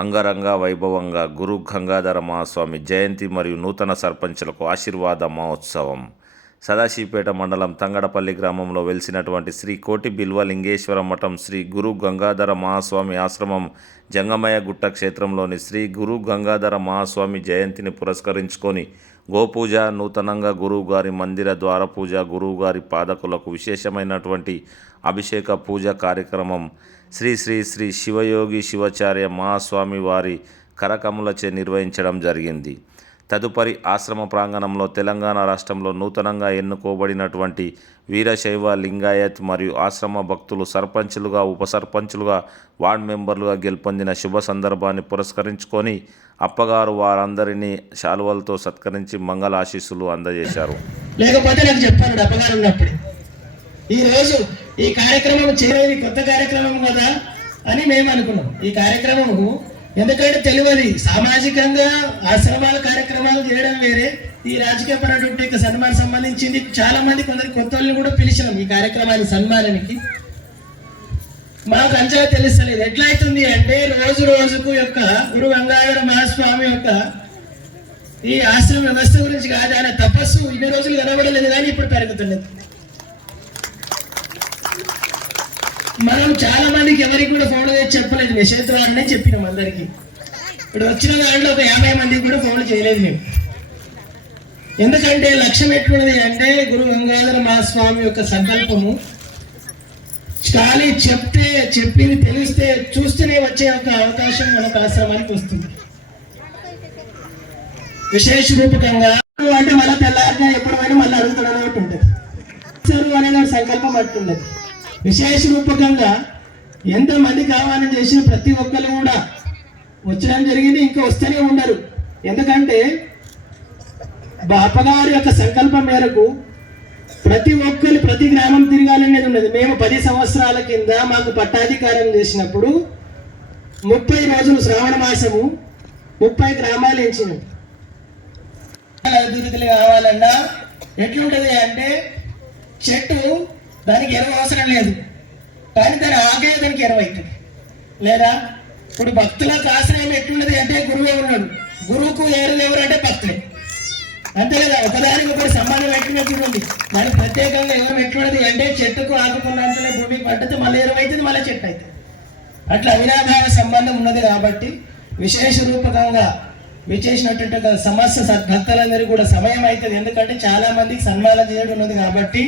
అంగరంగ వైభవంగా గురు గంగాధర మహాస్వామి జయంతి మరియు నూతన సర్పంచులకు ఆశీర్వాద మహోత్సవం. సదాశివపేట మండలం తంగడపల్లి గ్రామంలో వెలిసినటువంటి శ్రీ కోటి బిల్వ లింగేశ్వర మఠం శ్రీ గురు గంగాధర మహాస్వామి ఆశ్రమం జంగమయ్య గుట్ట క్షేత్రంలోని శ్రీ గురు గంగాధర మహాస్వామి జయంతిని పురస్కరించుకొని గోపూజ నూతనంగా గురువు గారి మందిర ద్వార పూజ పాదకులకు విశేషమైనటువంటి అభిషేక పూజ కార్యక్రమం. శ్రీ శ్రీ శ్రీ శివయోగి శివాచార్య మహాస్వామి వారి కరకములచే నిర్వహించడం జరిగింది. తదుపరి ఆశ్రమ ప్రాంగణంలో తెలంగాణ రాష్ట్రంలో నూతనంగా ఎన్నుకోబడినటువంటి వీరశైవ లింగాయత్ మరియు ఆశ్రమ భక్తులు సర్పంచులుగా ఉపసర్పంచులుగా వార్డ్ మెంబర్లుగా గెలుపొందిన శుభ సందర్భాన్ని పురస్కరించుకొని అప్పగారు వారందరినీ శాలువలతో సత్కరించి మంగళ ఆశీస్సులు అందజేశారు. లేకపోతే నాకు చెప్పాను అప్పగారు ఉన్నప్పుడు. ఈరోజు ఈ కార్యక్రమం చేయలేదు కొత్త కార్యక్రమం కదా అని మేము అనుకున్నాం. ఈ కార్యక్రమము ఎందుకంటే తెలియదు. సామాజికంగా ఆశ్రమాల కార్యక్రమాలు చేయడం వేరే. ఈ రాజకీయపరటువంటి సన్మానం సంబంధించింది చాలా మంది కొందరు కొత్త వాళ్ళని కూడా పిలిచినాం ఈ కార్యక్రమాన్ని సన్మానానికి. మాకు అంచనా తెలుస్తలేదు. ఎట్లా అవుతుంది అంటే రోజు రోజుకు యొక్క గురు గంగాధర మహాస్వామి యొక్క ఈ ఆశ్రమ వ్యవస్థ గురించి కాదు. ఆయన తపస్సు ఇన్ని రోజులు కనబడలేదు కానీ ఇప్పుడు పెరుగుతున్నది. మనం చాలా మందికి ఎవరికి కూడా ఫోన్ చేసి చెప్పలేదు. మెసేజ్ ద్వారానే చెప్పినాం అందరికి. ఇప్పుడు వచ్చిన దాంట్లో ఒక యాభై మందికి కూడా ఫోన్ చేయలేదు మేము. ఎందుకంటే లక్ష్యం ఎట్లున్నది అంటే గురు గంగాధర మహాస్వామి యొక్క సంకల్పము. ఖాళీ చెప్తే చెప్పింది తెలిస్తే చూస్తూనే వచ్చే ఒక అవకాశం మనకు ఆశ్రమానికి వస్తుంది. విశేష రూపకంగా అంటే మళ్ళీ తెల్లారిగా ఎప్పుడు మళ్ళీ అడుగుతాడు ఒకటి ఉంటుంది. అనేది సంకల్పం అట్టుండదు విశేష రూపకంగా ఎంత మంది కావాలని చేసిన ప్రతి ఒక్కరు కూడా వచ్చడం జరిగింది ఇంకా వస్తూనే ఉండరు ఎందుకంటే బాపగారి యొక్క సంకల్పం మేరకు ప్రతి ఒక్కరు ప్రతి గ్రామం తిరగాలనేది ఉన్నది. మేము పది సంవత్సరాల కింద మాకు పట్టాధికారం చేసినప్పుడు ముప్పై రోజులు శ్రావణ మాసము ముప్పై గ్రామాలు ఎంచినాం. అభివృద్ధులు కావాలన్నా ఎట్లుంటది అంటే చెట్టు దానికి ఎరువు అవసరం లేదు. కానీ దాని ఆగే దానికి ఎరువు అవుతుంది. లేదా? ఇప్పుడు భక్తులకు ఆశ్రయం ఎట్లున్నది అంటే గురువే ఉన్నాడు. గురువుకు ఎరువు ఎవరు అంటే భక్తులే. అంతే కదా? ఒకదానికి ఒకటి సంబంధం ఎట్టినట్టు ఉంది దానికి ప్రత్యేకంగా ఎవరు ఎట్లున్నది అంటే చెట్టుకు ఆకుకున్నంతలే భూమికి పడ్డది మళ్ళీ ఎరువు అవుతుంది మళ్ళీ చెట్టు అవుతుంది. అట్లా అవినాభావ సంబంధం ఉన్నది కాబట్టి విశేష రూపకంగా విచేసినటువంటి ఒక సమస్య భక్తులందరూ కూడా సమయం అవుతుంది. ఎందుకంటే చాలా మందికి సన్మానం చేయడం ఉన్నది కాబట్టి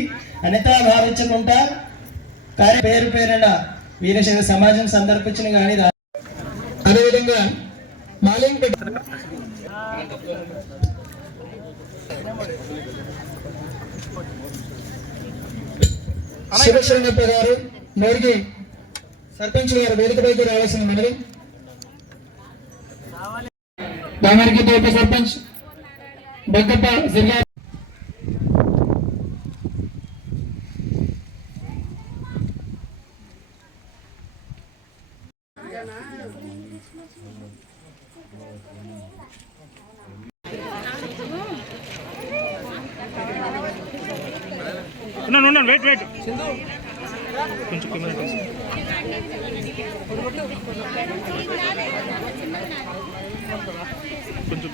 అనితా భావించకుండా కార్య పేరు పేరున వీరశైవ సమాజం సందర్భించిన కానీ అదేవిధంగా మాలింగపేట శివశరణప్ప గారు మోర్గి సర్పంచ్ గారు వేదికపైకి రావాల్సిన మనవి. దామరికి ఉప సర్పంచ్ బగ్గప్ప జిల్లా ఉన్నాను ఉన్నాను వెయిట్ వెయిట్ కొంచెం కెమెరా. కొంచెం